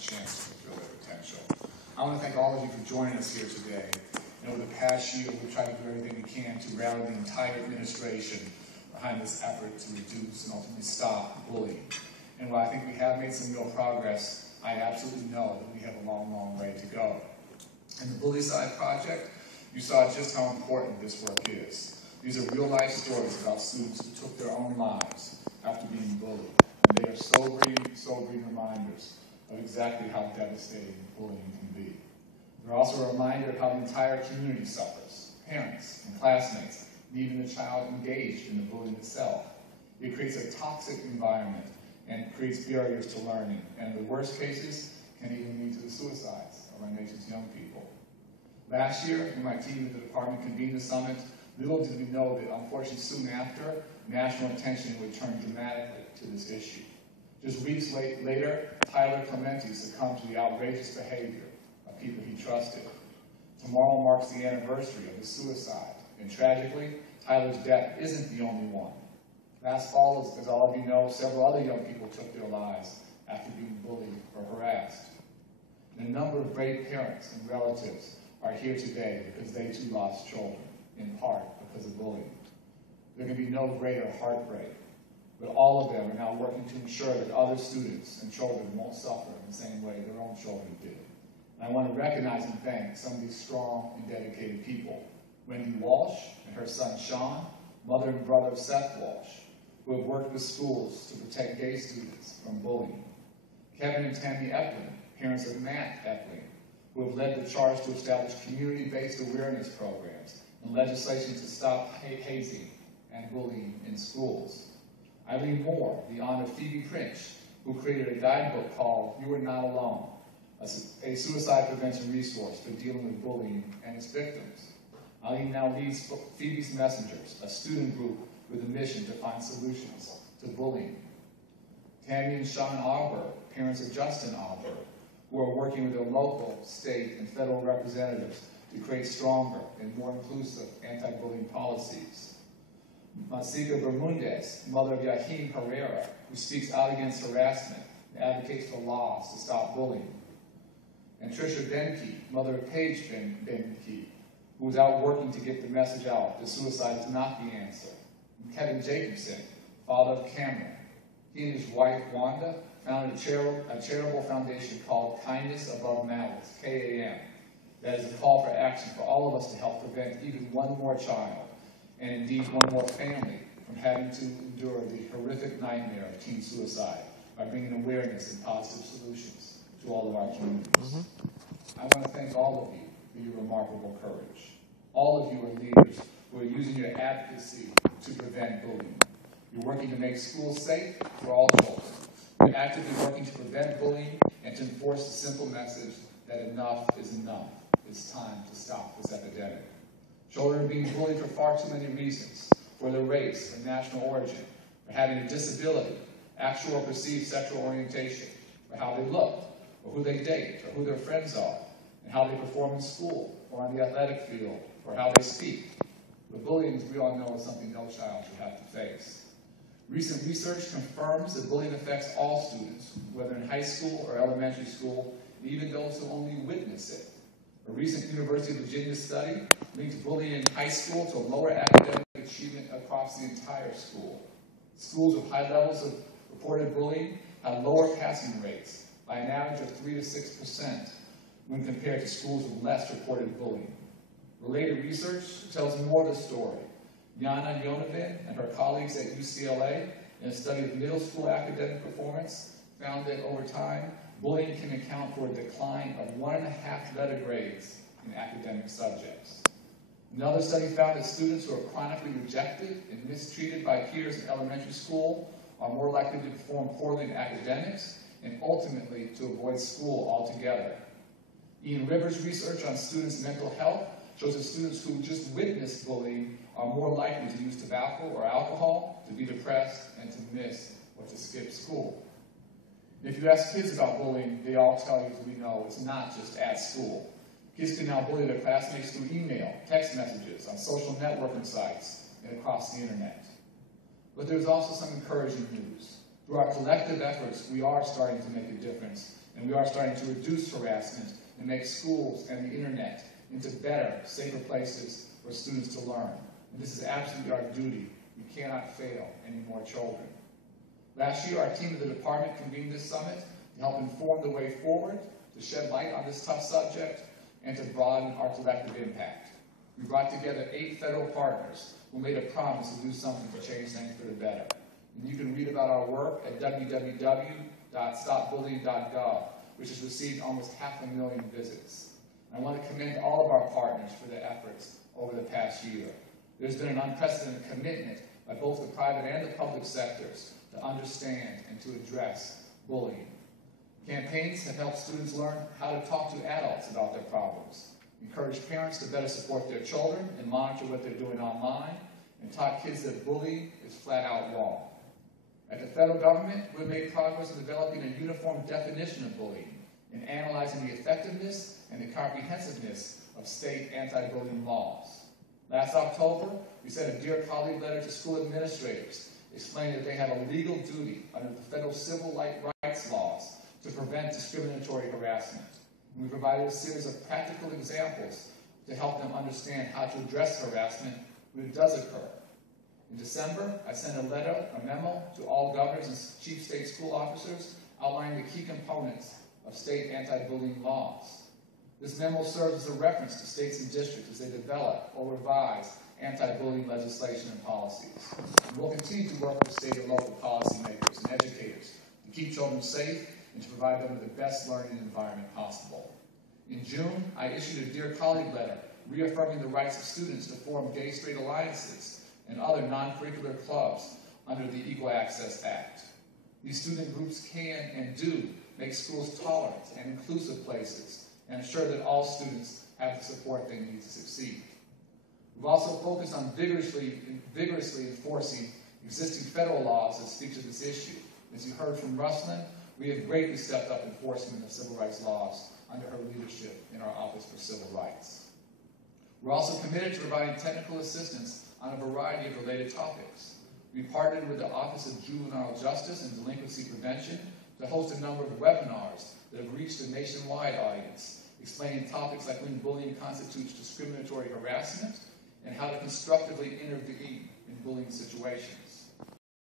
chance to fulfill their potential. I want to thank all of you for joining us here today. And over the past year, we've tried to do everything we can to rally the entire administration behind this effort to reduce and ultimately stop bullying. And while I think we have made some real progress, I absolutely know that we have a long, long way to go. In the Bully Side Project, you saw just how important this work is. These are real-life stories about students who took their own lives after being bullied. And they are sobering reminders of exactly how devastating bullying can be. They're also a reminder of how the entire community suffers, parents and classmates, and even the child engaged in the bullying itself. It creates a toxic environment and creates barriers to learning, and in the worst cases, can even lead to the suicides of our nation's young people. Last year, when my team at the department convened the summit, little did we know that unfortunately soon after, national attention would turn dramatically to this issue. Just weeks later, Tyler Clementi succumbed to the outrageous behavior of people he trusted. Tomorrow marks the anniversary of his suicide, and tragically, Tyler's death isn't the only one. Last fall, as all of you know, several other young people took their lives after being bullied or harassed. And a number of brave parents and relatives are here today because they too lost children, in part because of bullying. There can be no greater heartbreak, but all of them are now working to ensure that other students and children won't suffer in the same way their own children did. And I want to recognize and thank some of these strong and dedicated people. Wendy Walsh and her son Sean, mother and brother of Seth Walsh, who have worked with schools to protect gay students from bullying. Kevin and Tammy Epling, parents of Matt Epling, who have led the charge to establish community-based awareness programs and legislation to stop hazing and bullying in schools. Eileen Moore, the aunt of Phoebe Prince, who created a guidebook called You Are Not Alone, a suicide prevention resource for dealing with bullying and its victims. Eileen now leads Phoebe's Messengers, a student group with a mission to find solutions to bullying. Tammy and Sean Auberg, parents of Justin Auberg, who are working with their local, state, and federal representatives to create stronger and more inclusive anti-bullying policies. Masika Bermudez, mother of Yahim Herrera, who speaks out against harassment and advocates for laws to stop bullying. And Tricia Benke, mother of Paige Benke, who is out working to get the message out that suicide is not the answer. And Kevin Jacobson, father of Cameron. He and his wife, Wanda, founded a charitable foundation called Kindness Above Malice, KAM. That is a call for action for all of us to help prevent even one more child, and indeed one more family, from having to endure the horrific nightmare of teen suicide by bringing awareness and positive solutions to all of our communities. I want to thank all of you for your remarkable courage. All of you are leaders who are using your advocacy to prevent bullying. You're working to make schools safe for all children. You're actively working to prevent bullying and to enforce the simple message that enough is enough. It's time to stop this epidemic. Children are being bullied for far too many reasons: for their race or national origin, for having a disability, actual or perceived sexual orientation, for how they look, or who they date, or who their friends are, and how they perform in school, or on the athletic field, or how they speak. But bullying, as we all know, is something no child should have to face. Recent research confirms that bullying affects all students, whether in high school or elementary school, and even those who only witness it. A recent University of Virginia study linked bullying in high school to lower academic achievement across the entire school. Schools with high levels of reported bullying had lower passing rates by an average of 3 to 6% when compared to schools with less reported bullying. Related research tells more of the story. Yana Yonovin and her colleagues at UCLA, in a study of middle school academic performance, found that over time, bullying can account for a decline of 1.5 letter grades in academic subjects. Another study found that students who are chronically rejected and mistreated by peers in elementary school are more likely to perform poorly in academics and ultimately to avoid school altogether. Ian Rivers' research on students' mental health shows that students who just witness bullying are more likely to use tobacco or alcohol, to be depressed, and to miss or to skip school. And if you ask kids about bullying, they all tell you, as we know, it's not just at school. Kids can now bully their classmates through email, text messages, on social networking sites, and across the internet. But there's also some encouraging news. Through our collective efforts, we are starting to make a difference, and we are starting to reduce harassment and make schools and the internet into better, safer places for students to learn. And this is absolutely our duty. We cannot fail any more children. Last year, our team at the department convened this summit to help inform the way forward, to shed light on this tough subject, and to broaden our collective impact. We brought together 8 federal partners who made a promise to do something to change things for the better. And you can read about our work at www.stopbullying.gov, which has received almost 500,000 visits. And I want to commend all of our partners for their efforts over the past year. There's been an unprecedented commitment by both the private and the public sectors to understand and to address bullying. Campaigns have helped students learn how to talk to adults about their problems, encourage parents to better support their children and monitor what they're doing online, and taught kids that bullying is flat out wrong. At the federal government, we've made progress in developing a uniform definition of bullying and analyzing the effectiveness and the comprehensiveness of state anti-bullying laws. Last October, we sent a Dear Colleague letter to school administrators explaining that they have a legal duty under the federal civil rights laws to prevent discriminatory harassment. And we provided a series of practical examples to help them understand how to address harassment when it does occur. In December, I sent a memo to all governors and chief state school officers outlining the key components of state anti-bullying laws. This memo serves as a reference to states and districts as they develop or revise anti-bullying legislation and policies. And we'll continue to work with state and local policymakers and educators to keep children safe and to provide them with the best learning environment possible. In June, I issued a Dear Colleague letter reaffirming the rights of students to form gay-straight alliances and other non-curricular clubs under the Equal Access Act. These student groups can and do make schools tolerant and inclusive places and ensure that all students have the support they need to succeed. We've also focused on vigorously enforcing existing federal laws that speak to this issue. As you heard from Ruslan, we have greatly stepped up enforcement of civil rights laws under her leadership in our Office for Civil Rights. We're also committed to providing technical assistance on a variety of related topics. We partnered with the Office of Juvenile Justice and Delinquency Prevention to host a number of webinars that have reached a nationwide audience, explaining topics like when bullying constitutes discriminatory harassment and how to constructively intervene in bullying situations.